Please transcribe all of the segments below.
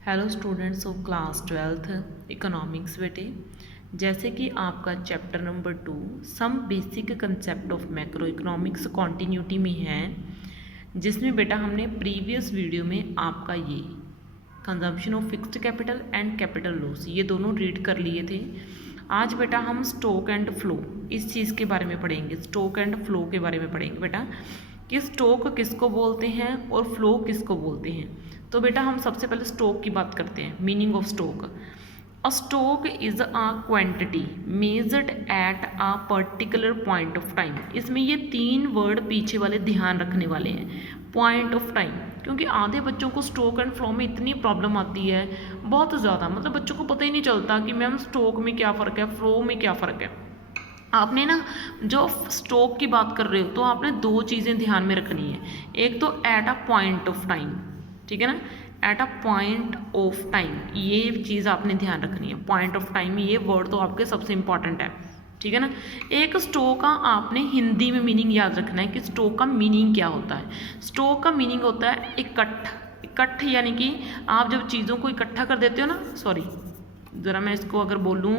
Hello students of class 12th economics बेटे। जैसे कि आपका chapter number 2 some basic concept of macroeconomics continuity में है, जिसमें बेटा हमने प्रीवियस वीडियो में आपका ये consumption of fixed capital and capital loss ये दोनों रीड कर लिए थे। आज बेटा हम स्टॉक एंड फ्लो इस चीज़ के बारे में पढ़ेंगे, स्टॉक एंड फ्लो के बारे में पढ़ेंगे बेटा कि स्टॉक किसको बोलते हैं और फ्लो किसको बोलते हैं। तो बेटा हम सबसे पहले स्टॉक की बात करते हैं। Meaning of stock, a stock is a quantity measured at a particular point of time. इसमें ये 3 वर्ड पीछे वाले ध्यान रखने वाले हैं, पॉइंट ऑफ टाइम, क्योंकि आधे बच्चों को स्टॉक एंड फ्लो में इतनी प्रॉब्लम आती है बहुत ज़्यादा, मतलब बच्चों को पता ही नहीं चलता कि मैम स्टॉक में क्या फ़र्क है, फ्लो में क्या फ़र्क है। आपने ना जो स्टॉक की बात कर रहे हो तो आपने 2 चीज़ें ध्यान में रखनी है। एक तो at a point of time, ठीक है ना, at a point of time ये चीज़ आपने ध्यान रखनी है। पॉइंट ऑफ टाइम ये वर्ड तो आपके सबसे इंपॉर्टेंट है, ठीक है ना। एक स्टॉक का आपने हिंदी में मीनिंग याद रखना है कि स्टॉक का मीनिंग क्या होता है। स्टॉक का मीनिंग होता है इकट्ठ यानी कि आप जब चीज़ों को इकट्ठा कर देते हो ना, सॉरी ज़रा मैं इसको अगर बोलूँ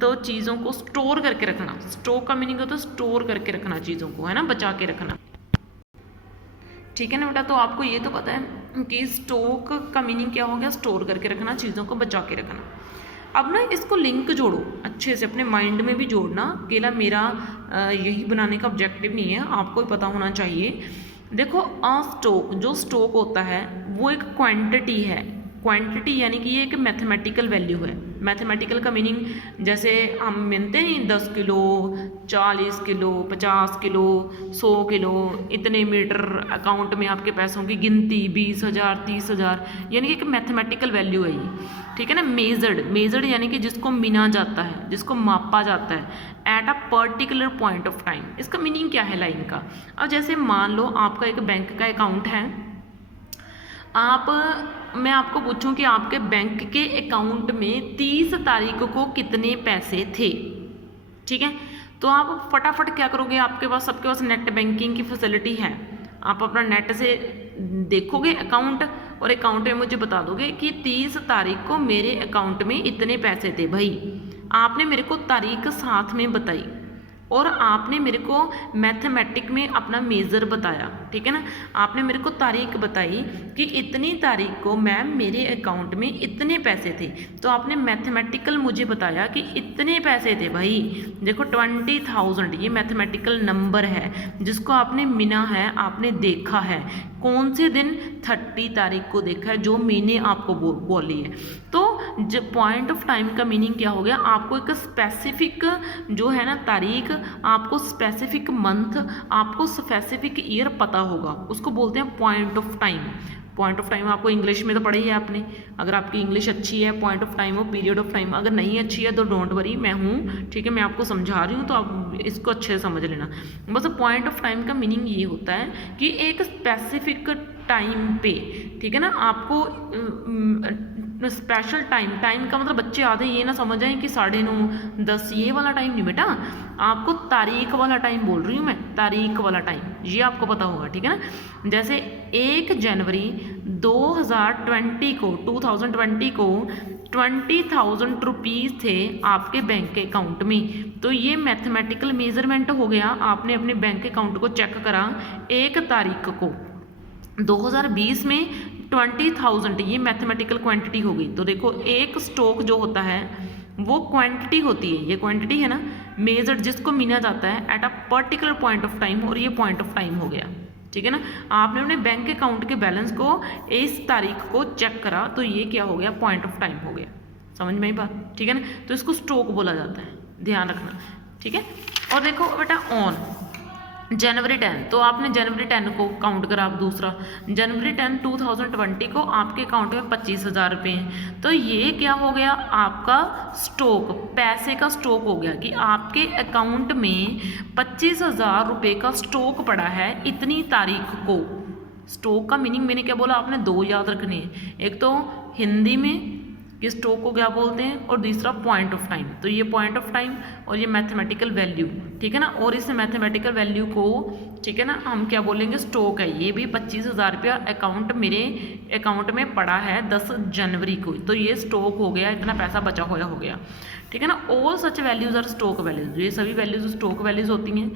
तो चीज़ों को स्टोर करके रखना। स्टॉक का मीनिंग होता है स्टोर करके रखना चीज़ों को, है ना, बचा के रखना, ठीक है ना बेटा। तो आपको ये तो पता है कि स्टॉक का मीनिंग क्या हो गया, स्टोर करके रखना, चीज़ों को बचा के रखना। अब ना इसको लिंक जोड़ो अच्छे से, अपने माइंड में भी जोड़ना। अकेला मेरा यही बनाने का ऑब्जेक्टिव नहीं है, आपको भी पता होना चाहिए। देखो स्टॉक, जो स्टॉक होता है वो एक क्वांटिटी है। क्वांटिटी यानी कि ये एक मैथमेटिकल वैल्यू है। मैथमेटिकल का मीनिंग जैसे हम मिलते नहीं 10 किलो, 40 किलो, 50 किलो, 100 किलो, इतने मीटर अकाउंट में आपके पैसों की गिनती 20,000, 30,000, यानी कि एक मैथमेटिकल वैल्यू है ये, ठीक है ना। मेजर्ड यानी कि जिसको मिना जाता है, जिसको मापा जाता है at a particular point of time. इसका मीनिंग क्या है लाइन का। अब जैसे मान लो आपका एक बैंक का अकाउंट है, मैं आपको पूछूं कि आपके बैंक के अकाउंट में 30 तारीख को कितने पैसे थे, ठीक है। तो आप फटाफट क्या करोगे, आपके पास नेट बैंकिंग की फैसिलिटी है, आप अपना नेट से देखोगे अकाउंट और अकाउंट में मुझे बता दोगे कि 30 तारीख को मेरे अकाउंट में इतने पैसे थे। भाई आपने मेरे को तारीख साथ में बताई और आपने मेरे को मैथमेटिक में अपना मेज़र बताया, ठीक है ना। आपने मेरे को तारीख बताई कि इतनी तारीख को मैम मेरे अकाउंट में इतने पैसे थे, तो आपने मैथमेटिकल मुझे बताया कि इतने पैसे थे। भाई देखो 20,000 ये मैथमेटिकल नंबर है जिसको आपने मिना है, आपने देखा है। कौन से दिन, 30 तारीख को देखा है, जो मैंने आपको बोली है। तो जब पॉइंट ऑफ टाइम का मीनिंग क्या हो गया, आपको एक स्पेसिफिक जो है ना तारीख, आपको स्पेसिफिक मंथ, आपको स्पेसिफिक ईयर पता होगा, उसको बोलते हैं point of time. Point of time आपको इंग्लिश में तो पढ़ी है आपने, अगर आपकी इंग्लिश अच्छी है, पॉइंट ऑफ टाइम हो, पीरियड ऑफ टाइम, अगर नहीं अच्छी है तो डोंट वरी, मैं हूँ, ठीक है, मैं आपको समझा रही हूँ तो आप इसको अच्छे से समझ लेना। बस पॉइंट ऑफ टाइम का मीनिंग ये होता है कि एक स्पेसिफिक टाइम पे, ठीक है ना, आपको स्पेशल टाइम का मतलब बच्चे आधे ये ना समझ आए कि 9:30, 10 ये वाला टाइम नहीं बेटा, आपको तारीख वाला टाइम बोल रही हूँ मैं, तारीख वाला टाइम, ये आपको पता होगा, ठीक है ना। जैसे 1 जनवरी 2020 को 20,000 रुपीज़ थे आपके बैंक के अकाउंट में, तो ये मैथमेटिकल मेजरमेंट हो गया। आपने अपने बैंक अकाउंट को चेक करा 1 तारीख को 2020 में 20,000, ये मैथमेटिकल क्वांटिटी हो गई। तो देखो एक स्टॉक जो होता है वो क्वांटिटी होती है, ये क्वांटिटी है ना, मेजर्ड जिसको मीना जाता है at a particular point of time, और ये पॉइंट ऑफ टाइम हो गया, ठीक है ना। आपने अपने बैंक अकाउंट के बैलेंस को इस तारीख को चेक करा, तो ये क्या हो गया, पॉइंट ऑफ टाइम हो गया। समझ में आई बात, ठीक है ना। तो इसको स्टॉक बोला जाता है, ध्यान रखना, ठीक है। और देखो बेटा ऑन जनवरी 10, तो आपने जनवरी 10 को काउंट करा। आप दूसरा जनवरी 10 2020 को आपके अकाउंट में 25,000 रुपये हैं, तो ये क्या हो गया, आपका स्टॉक, पैसे का स्टॉक हो गया कि आपके अकाउंट में 25,000 रुपये का स्टॉक पड़ा है इतनी तारीख को। स्टॉक का मीनिंग मैंने क्या बोला, आपने 2 याद रखने हैं, एक तो हिंदी में कि स्टॉक को क्या बोलते हैं, और दूसरा पॉइंट ऑफ टाइम। तो ये पॉइंट ऑफ टाइम और ये मैथमेटिकल वैल्यू, ठीक है ना। और इस मैथमेटिकल वैल्यू को, ठीक है ना, हम क्या बोलेंगे, स्टॉक है। ये भी 25,000 रुपया अकाउंट मेरे अकाउंट में पड़ा है 10 जनवरी को, तो ये स्टॉक हो गया, इतना पैसा बचा हुआ हो गया, ठीक है ना। All such values are stock values, ये सभी वैल्यूज स्टॉक वैल्यूज होती हैं।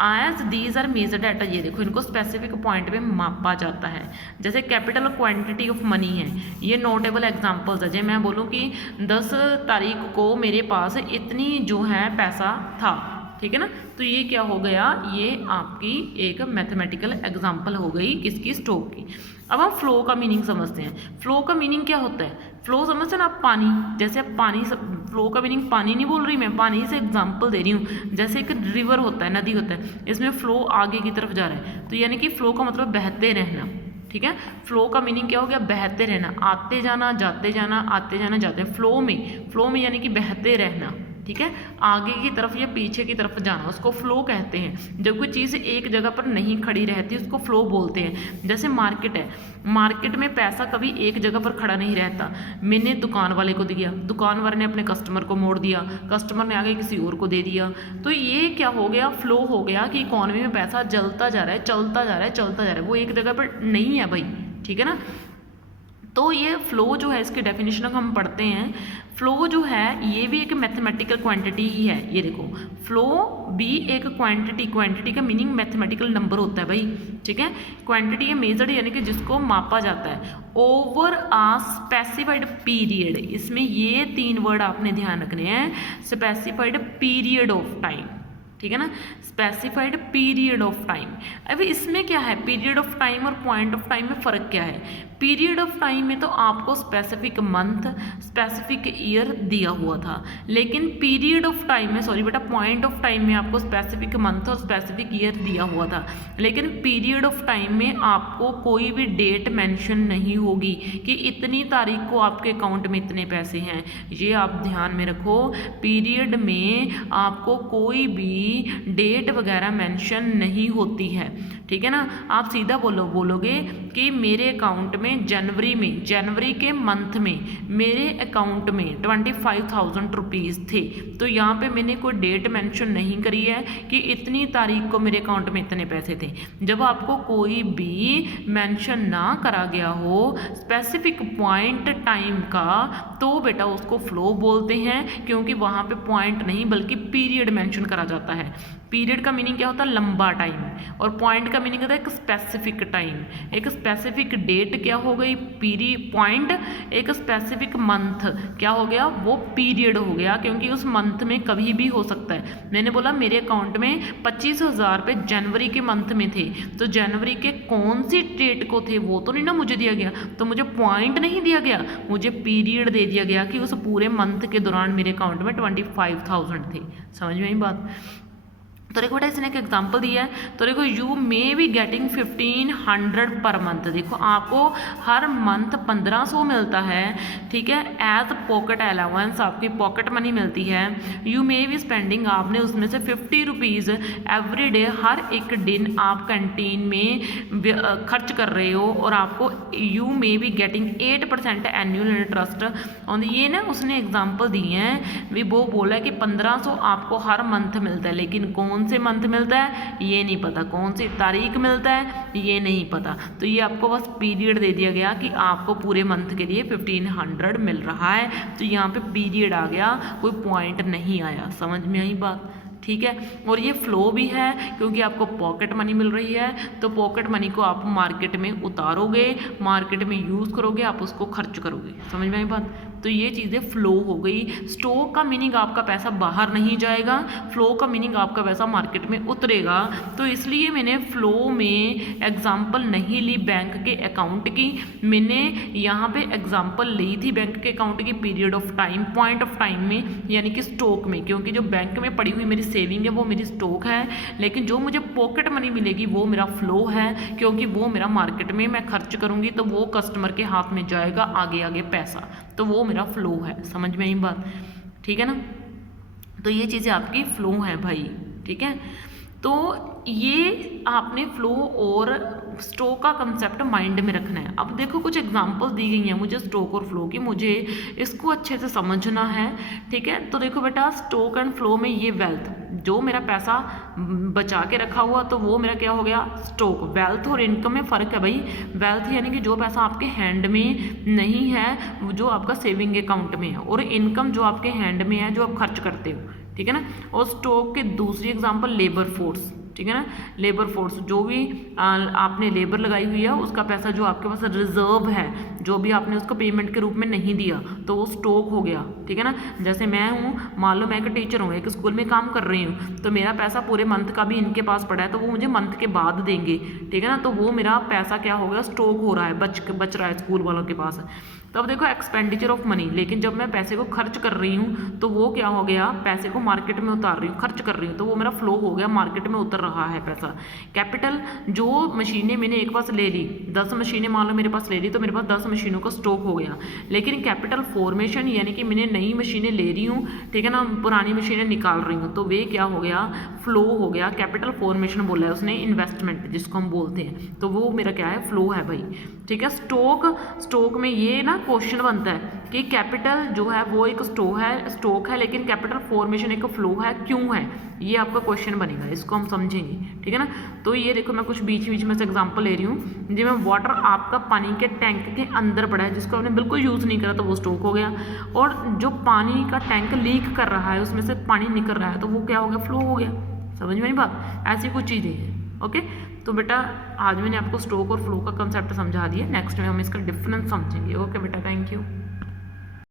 As these are measured at, ये देखो इनको स्पेसिफिक पॉइंट पे मापा जाता है। जैसे कैपिटल और क्वांटिटी ऑफ मनी है, ये नोटेबल एग्जांपल्स है। जैसे मैं बोलूँ कि 10 तारीख को मेरे पास इतनी जो है पैसा था, ठीक है ना, तो ये क्या हो गया, ये आपकी एक मैथमेटिकल एग्जांपल हो गई किसकी, स्टॉक की। अब हम फ्लो का मीनिंग समझते हैं। फ्लो का मीनिंग क्या होता है, फ्लो समझते हैं ना आप, पानी। जैसे आप पानी, फ्लो का मीनिंग पानी नहीं बोल रही मैं, पानी से एग्जांपल दे रही हूँ। जैसे एक रिवर होता है, नदी होता है, इसमें फ्लो आगे की तरफ जा रहा है, तो यानी कि फ्लो का मतलब बहते रहना, ठीक है। फ्लो का मीनिंग क्या हो गया, बहते रहना, आते जाना जाते जाना, आते जाना जाते, फ्लो में यानी कि बहते रहना, ठीक है। आगे की तरफ या पीछे की तरफ जाना, उसको फ्लो कहते हैं। जब कोई चीज़ एक जगह पर नहीं खड़ी रहती उसको फ्लो बोलते हैं। जैसे मार्केट है, मार्केट में पैसा कभी एक जगह पर खड़ा नहीं रहता। मैंने दुकान वाले को दिया, दुकान वाले ने अपने कस्टमर को मोड़ दिया, कस्टमर ने आगे किसी और को दे दिया, तो ये क्या हो गया, फ्लो हो गया कि इकॉनमी में पैसा जलता जा रहा है, चलता जा रहा है, चलता जा रहा है, वो एक जगह पर नहीं है भाई, ठीक है ना। तो ये फ्लो जो है, इसकी डेफिनेशन हम पढ़ते हैं। फ्लो जो है ये भी एक मैथमेटिकल क्वांटिटी ही है। ये देखो, फ्लो भी एक क्वांटिटी, क्वांटिटी का मीनिंग मैथमेटिकल नंबर होता है भाई, ठीक है। क्वांटिटी है मेजर्ड, यानी कि जिसको मापा जाता है ओवर आ स्पेसिफाइड पीरियड। इसमें ये 3 वर्ड आपने ध्यान रखने हैं, स्पेसिफाइड पीरियड ऑफ टाइम, ठीक है ना, स्पेसिफाइड पीरियड ऑफ टाइम। अभी इसमें क्या है, पीरियड ऑफ टाइम और पॉइंट ऑफ टाइम में फ़र्क क्या है। पीरियड ऑफ टाइम में तो आपको स्पेसिफिक मंथ, स्पेसिफिक ईयर दिया हुआ था, लेकिन पीरियड ऑफ टाइम में, सॉरी बेटा, पॉइंट ऑफ टाइम में आपको स्पेसिफिक मंथ और स्पेसिफिक ईयर दिया हुआ था, लेकिन पीरियड ऑफ टाइम में आपको कोई भी डेट मेंशन नहीं होगी कि इतनी तारीख को आपके अकाउंट में इतने पैसे हैं। ये आप ध्यान में रखो, पीरियड में आपको कोई भी डेट वगैरह मेंशन नहीं होती है, ठीक है ना। आप सीधा बोलोगे कि मेरे अकाउंट में जनवरी के मंथ में मेरे अकाउंट में 25,000 रुपीज़ थे, तो यहाँ पे मैंने कोई डेट मेंशन नहीं करी है कि इतनी तारीख को मेरे अकाउंट में इतने पैसे थे। जब आपको कोई भी मेंशन ना करा गया हो स्पेसिफिक पॉइंट टाइम का, तो बेटा उसको फ्लो बोलते हैं, क्योंकि वहाँ पे पॉइंट नहीं बल्कि पीरियड मेंशन करा जाता है। पीरियड का मीनिंग क्या होता है, लंबा टाइम, और पॉइंट का मीनिंग होता है एक स्पेसिफिक टाइम, एक स्पेसिफिक डेट क्या हो गई पॉइंट, एक स्पेसिफिक मंथ क्या हो गया, वो पीरियड हो गया, क्योंकि उस मंथ में कभी भी हो सकता है। मैंने बोला मेरे अकाउंट में 25,000 रुपये जनवरी के मंथ में थे, तो जनवरी के कौन सी डेट को थे वो तो नहीं ना मुझे दिया गया, तो मुझे पॉइंट नहीं दिया गया, मुझे पीरियड दे दिया गया कि उस पूरे मंथ के दौरान मेरे अकाउंट में 25,000 थे। समझ में आई बात। तो देखो बेटा इसने एक एग्जांपल दिया है, तो देखो you may be getting 1500 per month. देखो आपको हर मंथ 1500 मिलता है, ठीक है, एज पॉकेट अलाउंस, आपकी पॉकेट मनी मिलती है। यू मे बी स्पेंडिंग, आपने उसमें से 50 रुपीज़ एवरी डे, हर एक दिन आप कैंटीन में खर्च कर रहे हो, और आपको you may be getting 8% annual interest on. ये ना उसने एग्जाम्पल दिए हैं, भी वो बोला है कि 1500 आपको हर मंथ मिलता है, लेकिन कौन से मंथ मिलता है ये नहीं पता, कौन सी तारीख मिलता है ये नहीं पता। तो ये आपको बस पीरियड दे दिया गया कि आपको पूरे मंथ के लिए 1500 मिल रहा है, तो यहाँ पे पीरियड आ गया, कोई पॉइंट नहीं आया। समझ में आई बात, ठीक है। और ये फ्लो भी है क्योंकि आपको पॉकेट मनी मिल रही है, तो पॉकेट मनी को आप मार्केट में उतारोगे, मार्केट में यूज़ करोगे, आप उसको खर्च करोगे। समझ में आई बात। तो ये चीज़ें फ्लो हो गई। स्टॉक का मीनिंग आपका पैसा बाहर नहीं जाएगा, फ्लो का मीनिंग आपका पैसा मार्केट में उतरेगा। तो इसलिए मैंने फ्लो में एग्जाम्पल नहीं ली बैंक के अकाउंट की, मैंने यहाँ पे एग्जाम्पल ली थी बैंक के अकाउंट की period of time, point of time में, यानी कि स्टॉक में, क्योंकि जो बैंक में पड़ी हुई मेरी सेविंग है वो मेरी स्टॉक है, लेकिन जो मुझे पॉकेट मनी मिलेगी वो मेरा फ्लो है, क्योंकि वो मेरा मार्केट में मैं खर्च करूँगी तो वो कस्टमर के हाथ में जाएगा आगे आगे पैसा, तो वो मेरा फ्लो है। समझ में आई बात, ठीक है ना। तो ये चीज़ें आपकी फ्लो है भाई, ठीक है। तो ये आपने फ्लो और स्टॉक का कंसेप्ट माइंड में रखना है। अब देखो कुछ एग्जांपल्स दी गई हैं मुझे स्टॉक और फ्लो की, मुझे इसको अच्छे से समझना है, ठीक है। तो देखो बेटा, स्टॉक एंड फ्लो में ये वेल्थ, जो मेरा पैसा बचा के रखा हुआ तो वो मेरा क्या हो गया, स्टॉक। वेल्थ और इनकम में फ़र्क है भाई। वेल्थ यानी कि जो पैसा आपके हैंड में नहीं है, जो आपका सेविंग अकाउंट में है, और इनकम जो आपके हैंड में है, जो आप खर्च करते हो, ठीक है ना। और स्टॉक के दूसरी एग्जांपल लेबर फोर्स, ठीक है ना। लेबर फोर्स, जो भी आपने लेबर लगाई हुई है उसका पैसा जो आपके पास रिजर्व है, जो भी आपने उसको पेमेंट के रूप में नहीं दिया, तो वो स्टॉक हो गया, ठीक है ना। जैसे मैं हूँ, मान लो मैं एक टीचर हूँ, एक स्कूल में काम कर रही हूँ, तो मेरा पैसा पूरे मंथ का भी इनके पास पड़ा है, तो वो मुझे मंथ के बाद देंगे, ठीक है ना। तो वो मेरा पैसा क्या हो गया, स्टॉक हो रहा है, बच रहा है स्कूल वालों के पास। तब देखो एक्सपेंडिचर ऑफ मनी, लेकिन जब मैं पैसे को खर्च कर रही हूँ तो वो क्या हो गया, पैसे को मार्केट में उतार रही हूँ, खर्च कर रही हूँ, तो वो मेरा फ्लो हो गया, मार्केट में उतर रहा है पैसा। कैपिटल, जो मशीनें मैंने एक पास ले ली, 10 मशीनें मान लो मेरे पास ले ली, तो मेरे पास 10 मशीनों का स्टॉक हो गया। लेकिन कैपिटल फॉर्मेशन यानी कि मैंने नई मशीनें ले रही हूँ, ठीक है ना, पुरानी मशीनें निकाल रही हूँ, तो वे क्या हो गया, फ्लो हो गया। कैपिटल फॉर्मेशन बोला है उसने, इन्वेस्टमेंट जिसको हम बोलते हैं, तो वो मेरा क्या है, फ्लो है भाई, ठीक है। स्टॉक में ये ना क्वेश्चन बनता है कि कैपिटल जो है वो एक स्टॉक है, लेकिन कैपिटल फॉर्मेशन एक फ्लो है, क्यों है, ये आपका क्वेश्चन बनेगा, इसको हम समझेंगे, ठीक है ना। तो ये देखो मैं कुछ बीच बीच में से एग्जांपल ले रही हूँ, जिसमें वाटर आपका पानी के टैंक के अंदर पड़ा है, जिसको आपने बिल्कुल यूज़ नहीं करा, तो वो स्टॉक हो गया। और जो पानी का टैंक लीक कर रहा है, उसमें से पानी निकल रहा है, तो वो क्या हो गया, फ्लो हो गया। समझ में नहीं बात, ऐसी कुछ चीज़ें हैं, ओके। तो बेटा आज मैंने आपको स्टॉक और फ्लो का कंसेप्ट समझा दिया, नेक्स्ट में हम इसका डिफरेंस समझेंगे। ओके बेटा, थैंक यू।